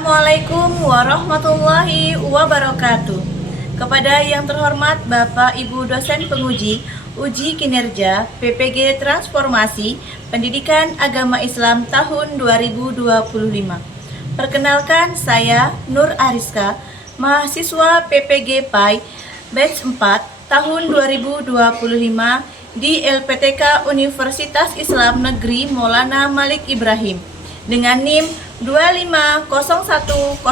Assalamualaikum warahmatullahi wabarakatuh. Kepada yang terhormat Bapak Ibu dosen penguji uji kinerja PPG Transformasi Pendidikan Agama Islam tahun 2025. Perkenalkan, saya Nur Ariska, mahasiswa PPG PAI batch 4 tahun 2025 di LPTK Universitas Islam Negeri Maulana Malik Ibrahim dengan NIM 2509114115.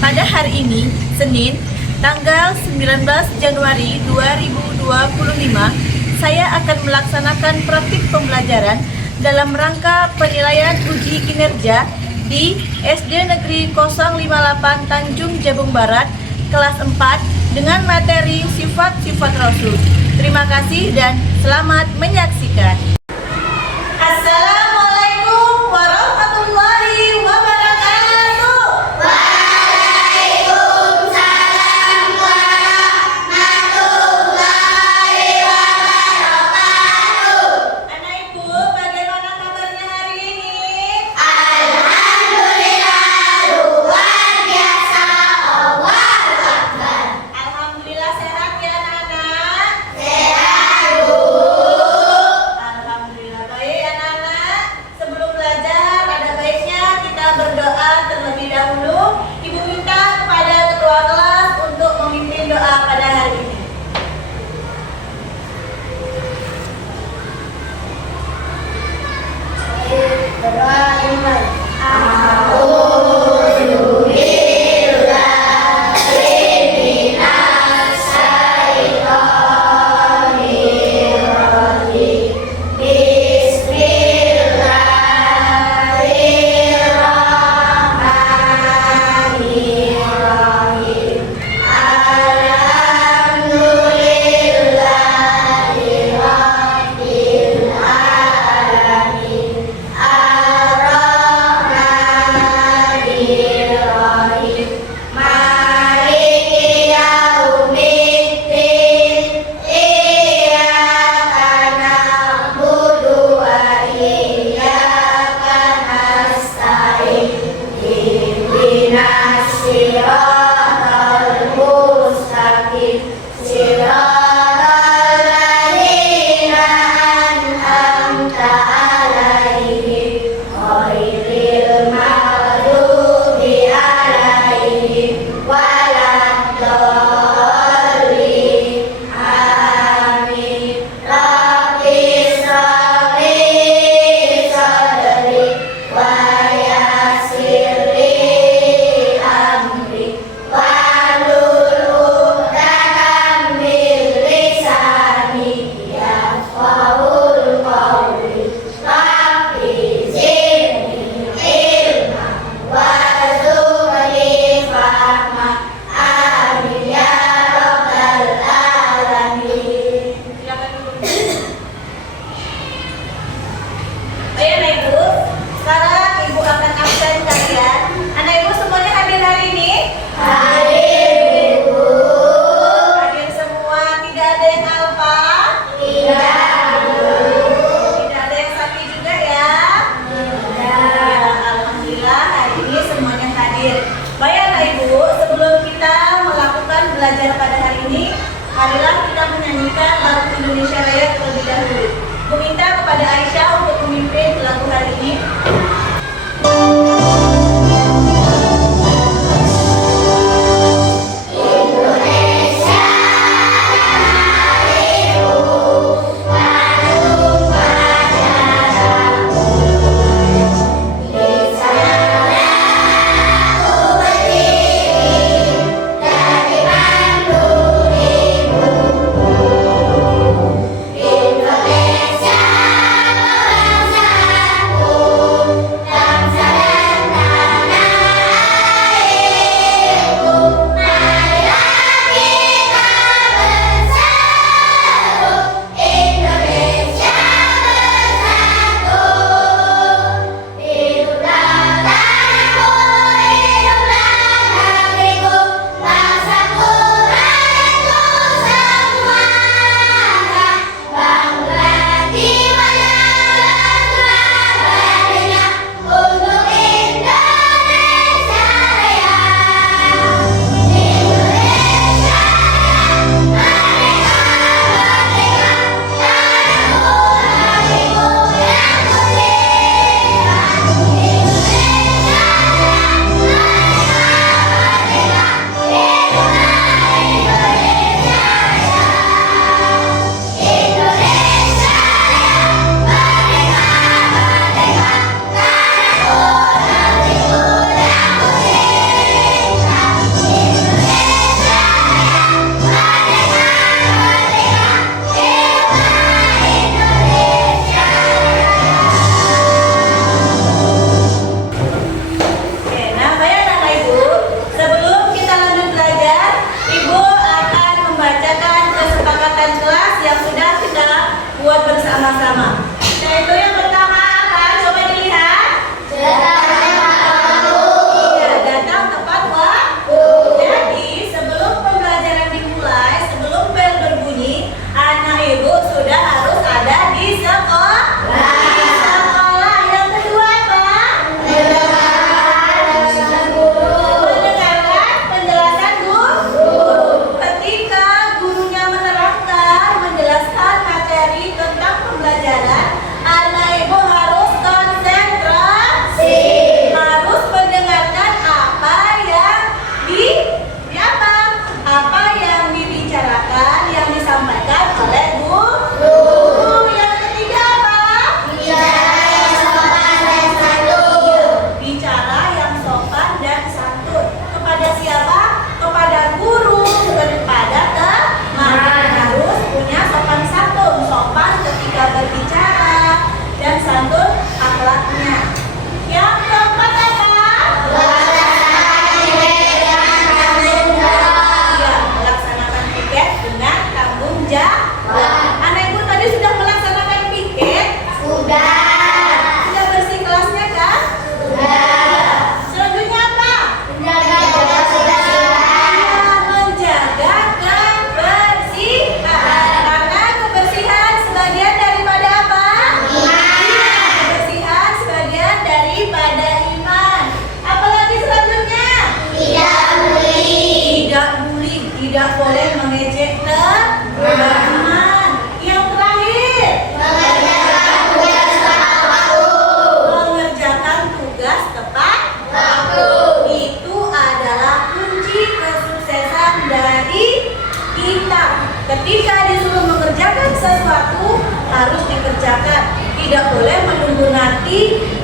Pada hari ini, Senin, tanggal 19 Januari 2025, saya akan melaksanakan praktik pembelajaran dalam rangka penilaian uji kinerja di SD Negeri 058 Tanjung Jabung Barat, kelas 4 dengan materi sifat-sifat Rasul. Terima kasih dan selamat menyaksikan. Assalamualaikum warahmatullahi wabarakatuh. Waalaikumsalam warahmatullahi wabarakatuh. Anak Ibu, bagaimana kabarnya hari ini? Alhamdulillah luar biasa. Allahu Akbar. Alhamdulillah sehat ya anak-anak. Sehat Bu. Alhamdulillah baik anak-anak. Sebelum belajar ada baiknya kita berdoa terlebih dahulu. Ibu minta kepada ketua kelas untuk memimpin doa pada hari ini. Berdoa dimulai. A'udzu billahi minas syaitonir rajim. Bismillahirrahmanirrahim. Alhamdulillahi rabbil alamin. Arrahmanirrahim.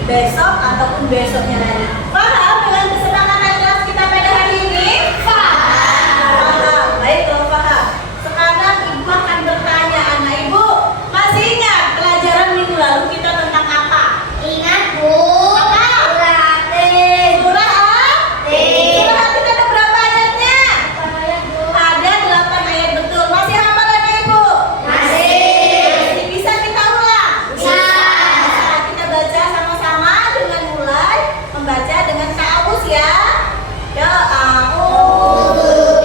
besok ataupun besoknya lagi. Paham dengan kesepakatan kelas kita pada hari ini? Paham. Baik, kalau paham. Sekarang ibu akan bertanya anak ibu, masih ingat pelajaran minggu lalu kita tentang apa? Ingat Bu. Apa? Surah T. Surah T. Surah kita ada berapa ayatnya? Ada 8 ayat betul. Masih hafal anak ibu? Masih bisa kita ulang? Bisa. Kita baca sama-sama dengan mulai membaca dengan ta'awuz ya. Ya a'udzu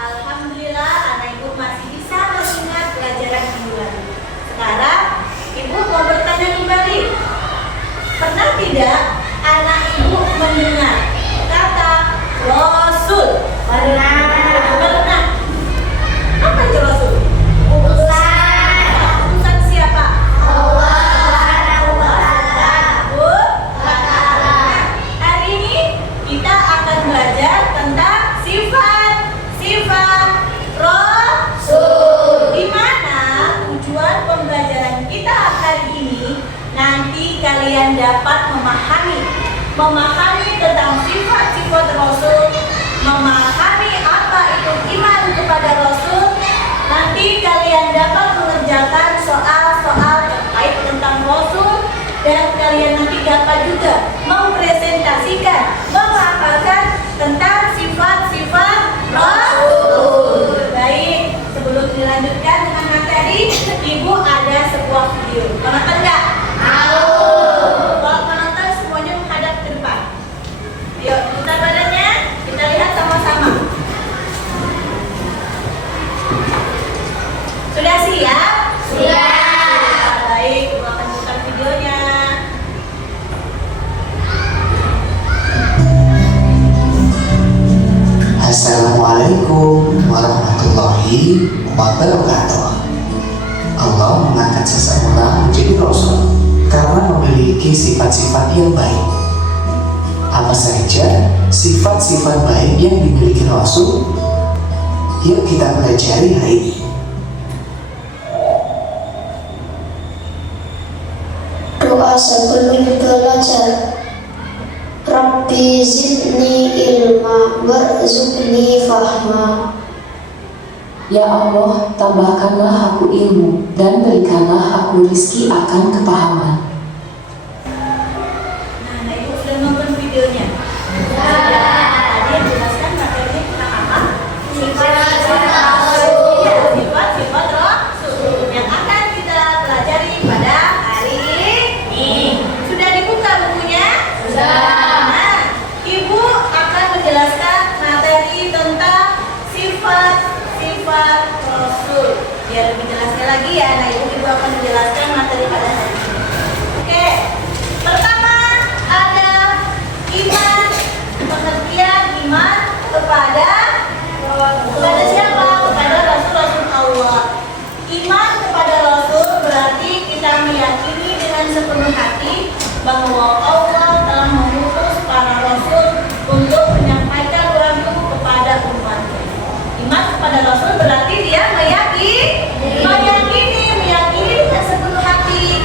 Alhamdulillah anak ibu masih bisa mengingat pelajaran minggu lalu. Sekarang ibu mau bertanya kembali. Pernah tidak anak ibu mendengar kata Rasul? Pernah. Apa itu Rasul? Utusan siapa? Hari ini kita akan belajar tentang sifat Rasul. Di mana tujuan pembelajaran kita hari ini nanti kalian dapat memahami tentang sifat-sifat Rasul, memahami apa itu iman kepada Rasul. Nanti kalian dapat mengerjakan soal-soal terkait tentang Rasul dan kalian nanti dapat juga mempresentasikan, menghafalkan tentang sifat-sifat Rasul. Baik, sebelum dilanjutkan dengan materi, ibu ada sebuah video. Menonton nggak? Kalau menonton semuanya menghadap ke depan. Yuk, putar badannya, kita lihat sama-sama. Sudah siap? Siap. Baik, ibu akan putar videonya. Assalamualaikum warahmatullahi wabarakatuh. Allah mengangkat seseorang menjadi Rasul karena memiliki sifat-sifat yang baik. Apa saja sifat-sifat baik yang dimiliki Rasul? Yuk kita pelajari hari ini. Doa sebelum belajar. Rabbi zidni ilma warzuqni fahma. Ya Allah, tambahkanlah aku ilmu dan berikanlah aku rizki akan kepahaman. Nah, ibu sudah nonton videonya? Tadi yang jelaskan materinya tentang apa? Sifat-sifat Rasul yang akan kita pelajari pada hari ini. Sudah dibuka bukunya? Sudah. Nah, ibu akan menjelaskan materi tentang sifat Rasul. Biar lebih jelasnya lagi ya, nah ibu akan menjelaskan materi pada hari ini. Oke, pertama ada iman, pengertian iman kepada siapa? Kepada Rasul Allah. Iman kepada Rasul berarti kita meyakini dengan sepenuh hati bahwa Allah telah mengutus para Rasul untuk menyampaikan wahyu kepada umatnya. Iman kepada Rasul berarti dia meyakini dengan sepenuh hati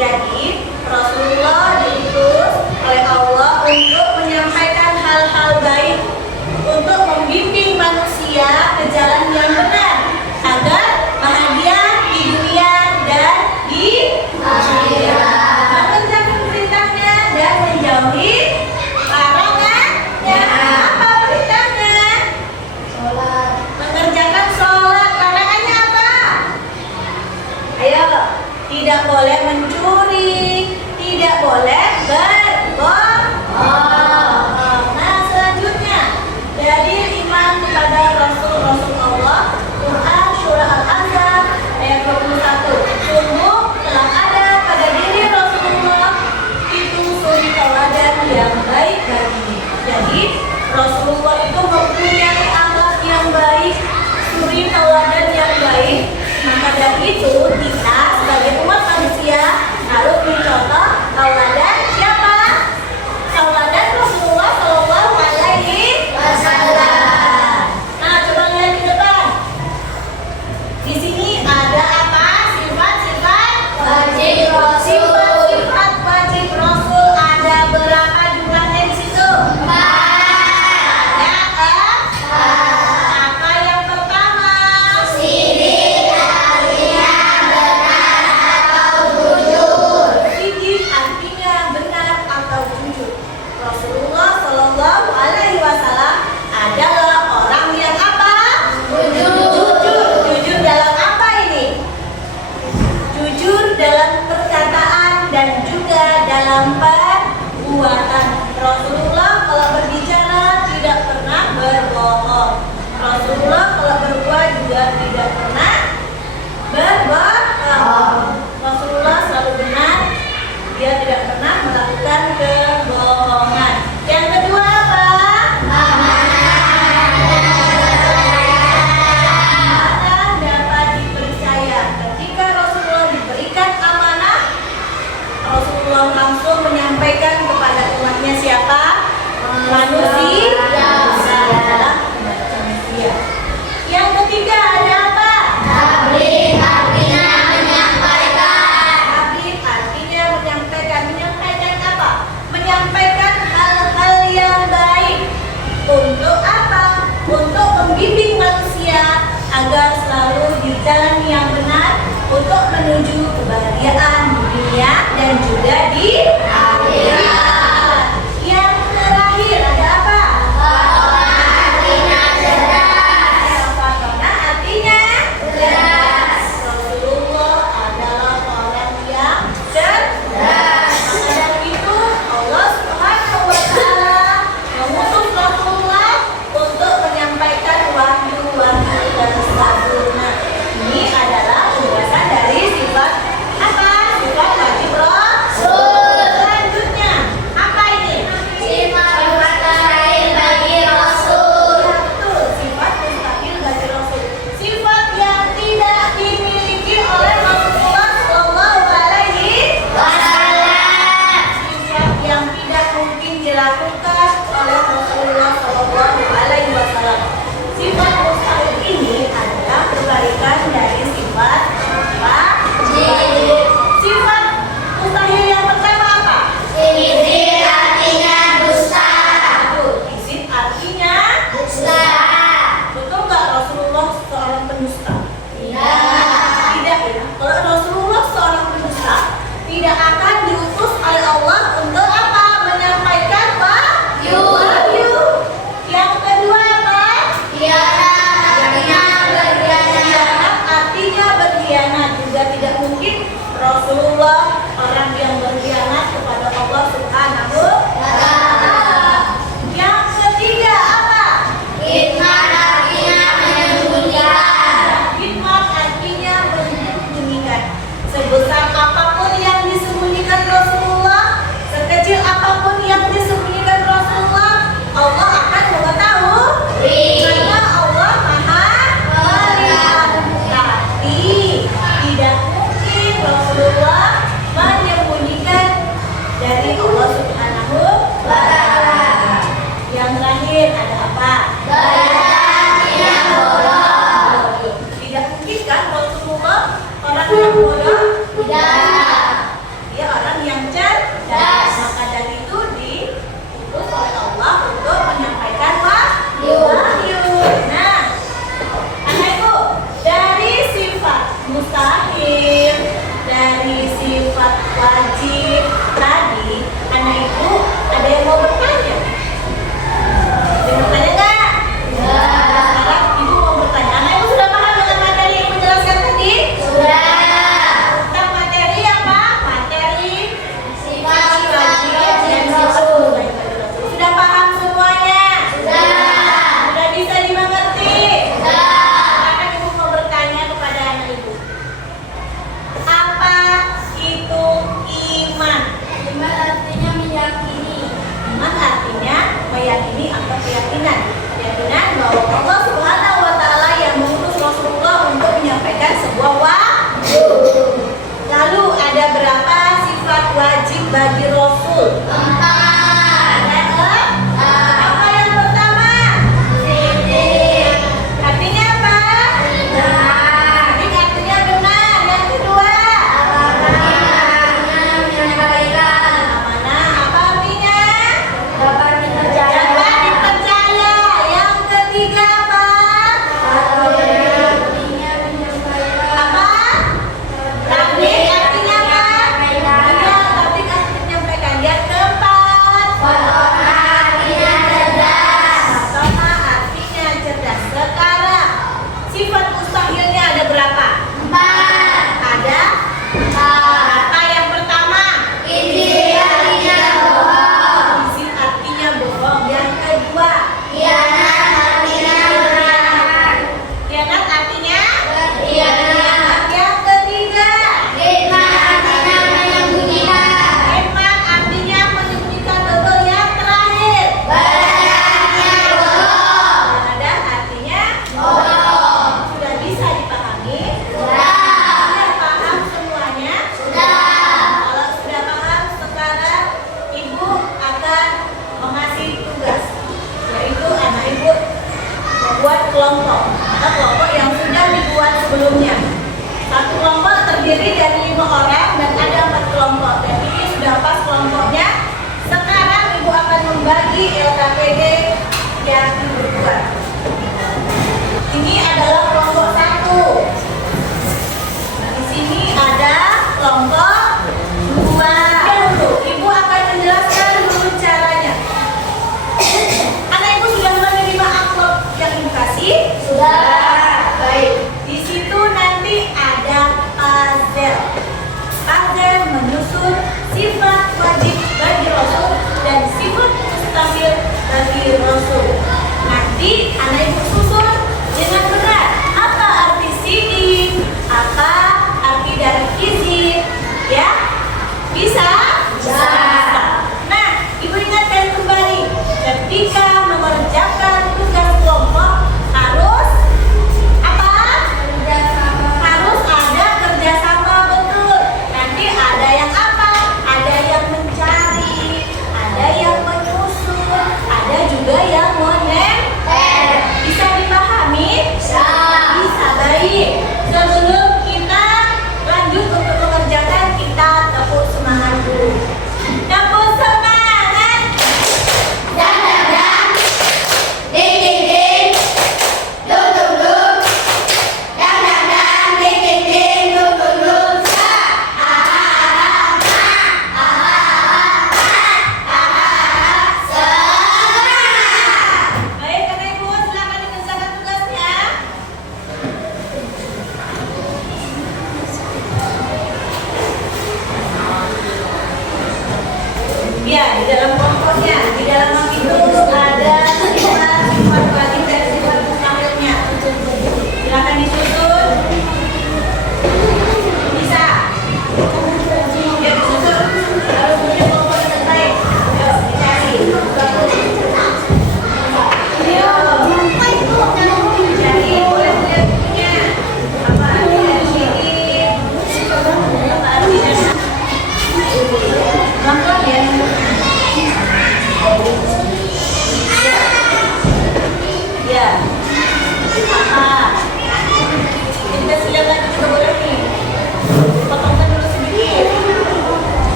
Jadi Rasulullah diutus oleh Allah untuk menyampaikan hal-hal baik, untuk membimbing manusia ke jalan yang benar agar bahagia di dunia dan di akhirat. Mengerjakan perintahnya dan menjauhi larangannya. Apa perintahnya? Sholat. Mengerjakan sholat. Larangannya apa? Ayo, tidak boleh mencuri, tidak boleh berbohong. Nah, selanjutnya dari iman kepada Rasul Allah, Quran Surah Al-Ahzab ayat 21. Sungguh telah ada pada diri Rasulullah itu suri tauladan yang baik baginya. Jadi Rasulullah itu mempunyai akhlak yang baik, suri tauladan yang baik. Maka dari itu kita sebagai umat manusia harus mencontoh tauladan siapa? Tauladan Rasulullah Shallallahu Alaihi Wasallam. Nah, coba lihat di depan. Di sini ada apa? Sifat-sifat Wajib Rasul. Sifat-sifat wajib Rasul ada berapa jumlahnya di situ? Ada apa yang pertama? Sidik artinya benar atau jujur. Sidik artinya benar atau jujur. Rasulullah Shallallahu Alaihi Wasallam adalah orang yang apa? Jujur dalam apa ini? Jujur dalam perkataan dan juga dalam perbuatan. Rasulullah kalau berbicara tidak pernah berbohong. Rasulullah kalau berbuat juga tidak pernah berbohong. Rasulullah selalu benar. Dia tidak pernah melakukan kebohongan. Yang kedua apa? Amanah dapat dipercaya. Ketika Rasulullah diberikan amanah, Rasulullah langsung menyampaikan kepada umatnya siapa? Manusia. Adalah manusia. Yang ketiga ada apa? Tabligh artinya menyampaikan. Tabligh artinya menyampaikan. Menyampaikan apa? Menyampaikan hal-hal yang baik. Untuk apa? Untuk membimbing manusia agar selalu di jalan yang benar untuk menuju kebahagiaan di dunia dan juga di akhirat. Yang terakhir ada apa? Artinya cerdas. Fatona artinya cerdas. Rasulullah adalah orang yang cerdas. Maka dari itu Allah Subhanahu wa taala mengutus Rasulullah untuk menyampaikan wahyu-wahyu dan sempurna. Ini adalah tugasan dari sifat apa? Sifat wajib Rasul. Selanjutnya apa ini? Sifat mustahil bagi Rasul. Betul, sifat mustahil bagi Rasul. Sifat yang tidak dimiliki oleh Rasulullah Shallallahu Alaihi Wasallam. Sifat yang tidak mungkin dilakukan oleh Rasulullah Shallallahu Alaihi Wasallam. Sifat mustahil ini adalah kebalikan dari sifat wajib. Sifat mustahil yang pertama apa? Kizib artinya dusta. Betul, kizib artinya Dusta. betul nggak Rasulullah seorang pendusta? Tidak. Tidak ya. Kalau Rasulullah seorang pendusta, tidak akan diutus oleh Allah untuk apa? Menyampaikan wahyu. Yang kedua apa? Khianat artinya berkhianat. Khianat artinya berkhianat. Juga tidak mungkin Rasulullah orang yang berkhianat kepada Allah Subhanahu wa taala. Yang ketiga apa? Khidmat artinya menyembunyikan. Khidmat artinya menyembunyikan. Sebesar apapun yang disembunyikan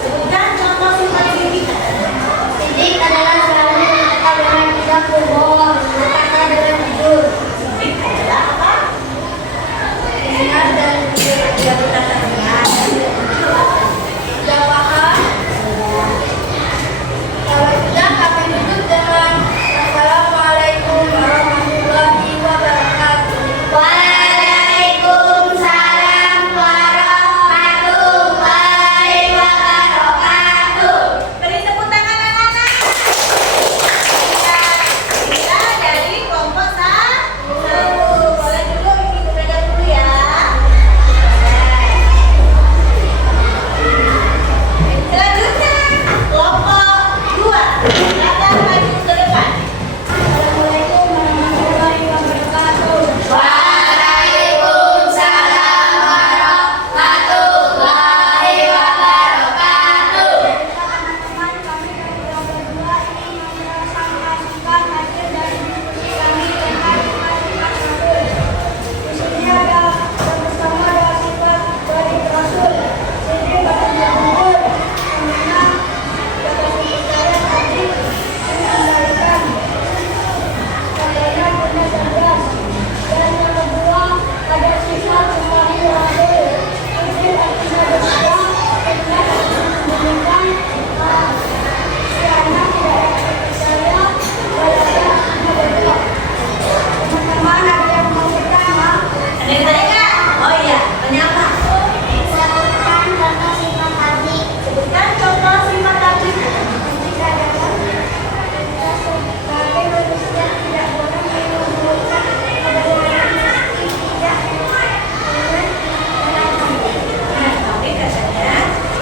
Sebutkan contoh sifat sidik. Sidik adalah selalu berkata dengan tidak berbohong, berkata dengan jujur, Sidik adalah apa? benar dan Dia berkata benar dan tidak jujur. tidak paham. Kalau tidak kami tutup dengan Assalamualaikum warahmatullahi wabarakatuh. Waalaikumsalam warahmatullahi wabarakatuh. Beri tepuk tangan anak-anak. Kita dari kelompok satu. Boleh dulu ini pegang dulu ya. Selanjutnya kelompok dua. Silakan maju ke depan. Assalamualaikum warahmatullahi wabarakatuh. Waalaikumsalam warahmatullahi wabarakatuh. Teman-teman, kami dari kelompok dua ingin menyampaikan hasil dari diskusi kami tentang sifat-sifat Rasul. Di sini ada yang pertama adalah sifat dari Rasul. Jadi pada jujur, menang, dapat dipercaya, adil, mengendalikan. Katanya punya cerdas. Dan yang kedua ada sifat kembali Rasul. Ini artinya berdoa, ikhlas, memberikan si anak tidak dapat percaya, walaupun artinya berdoa. Teman-teman ada yang mau bertanya? Ada yang tanya nggak? Oh iya, tanya apa? Sebutkan contoh sifat hati. Sebutkan contoh sifat tadi. Tidak dapat sebagai manusia tidak boleh menyebutkan kebenaran meski tidak dengan Nah, tapi katanya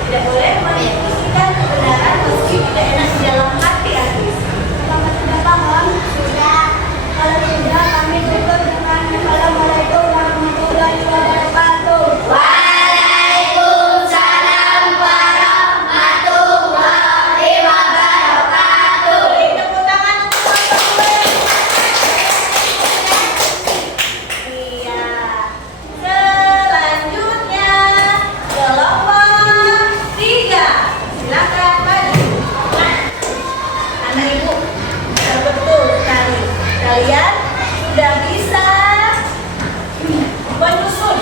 tidak boleh menyaksikan kebenaran meski tidak enak di dalam hati Agis. Apakah sudah paham? Sudah. Kalau sudah, kami tutup dengan Assalamualaikum warahmatullahi wabarakatuh. Waalaikumsalam warahmatullahi wabarakatuh. Beri tepuk tangan untuk kelompok gue. Iya. Selanjutnya kelompok tiga. Silakan maju. Nah, anak ibu, betul sekali. Kalian sudah bisa menyusun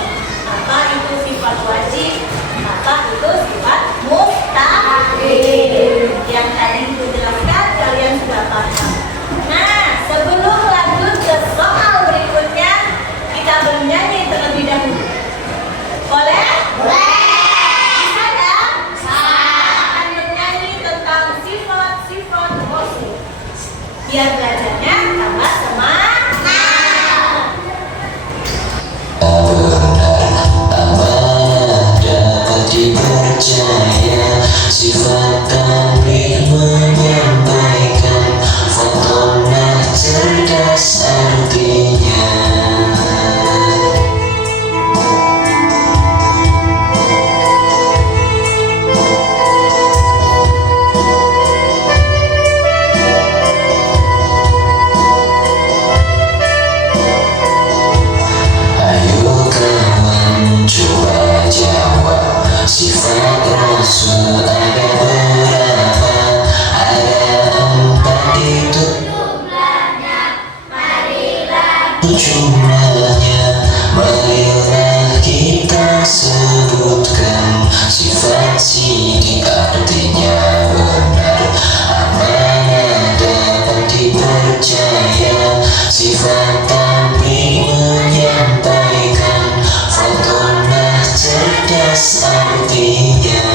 apa itu sifat wajib, apa itu sifat mustahil. Yang tadi itu jelaskan kalian sudah paham. Nah, sebelum lanjut ke soal berikutnya, kita bernyanyi terlebih dahulu. Boleh? Bisa ya? Akan bernyanyi tentang sifat-sifat Rasul. Biar belajarnya tambah semangat. Amanah dapat dipercaya, sifat tampil menyampaikan, fatonah cerdas artinya. Ayo kawan coba jawab, sifat Rasul ada berapa? Ada 4 itu jumlahnya. Marilah kita sebutkan, sifat sidik artinya benar, amanah dapat dipercaya, sifat tampil menyampaikan, fatonah cerdas artinya.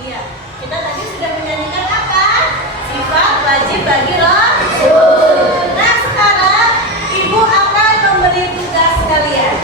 Iya, kita tadi sudah menyanyikan apa? Sifat wajib bagi Rasul. Nah, sekarang Ibu akan memberi tugas kalian.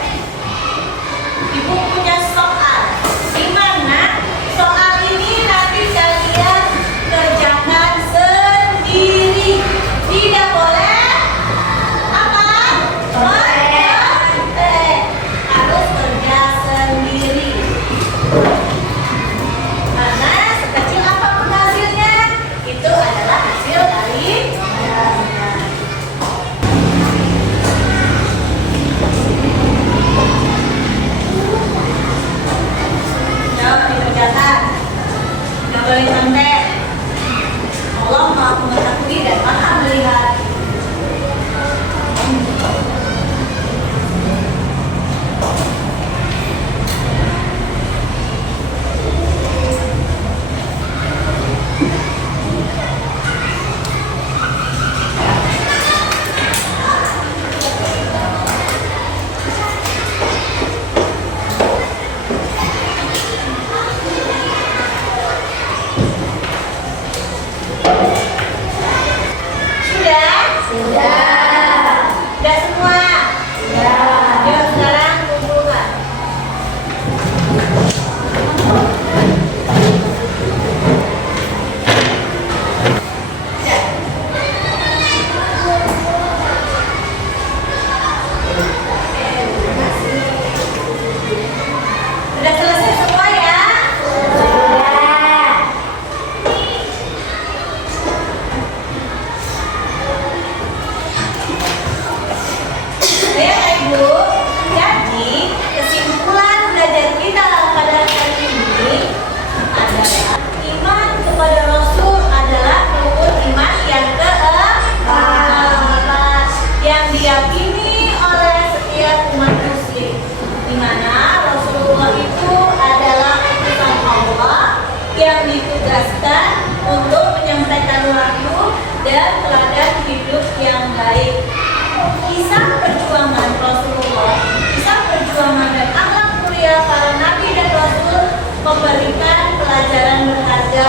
pelajaran berharga